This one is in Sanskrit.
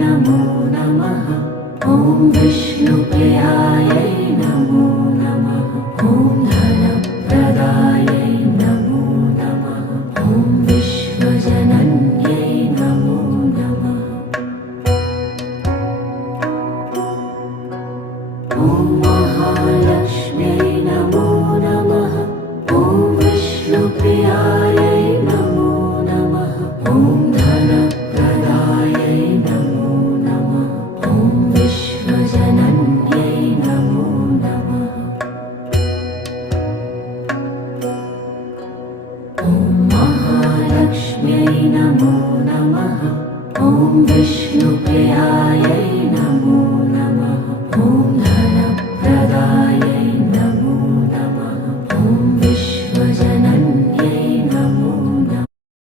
नमो नमः। ॐ विष्णुप्रियायै नमो नमः। ॐ धनप्रदायै नमो नमः। ॐ विश्वजनन्यै नमो नमः। ॐ महालक्ष्म्यै नमो नमः। ॐ विष्णुप्रियायै नमो नमः। ॐ धनप्रदायै नमो नमः। ॐ विश्वजनन्यै नमो नमः। ॐ महालक्ष्म्यै नमो नमः। ॐ विष्णुप्रियायै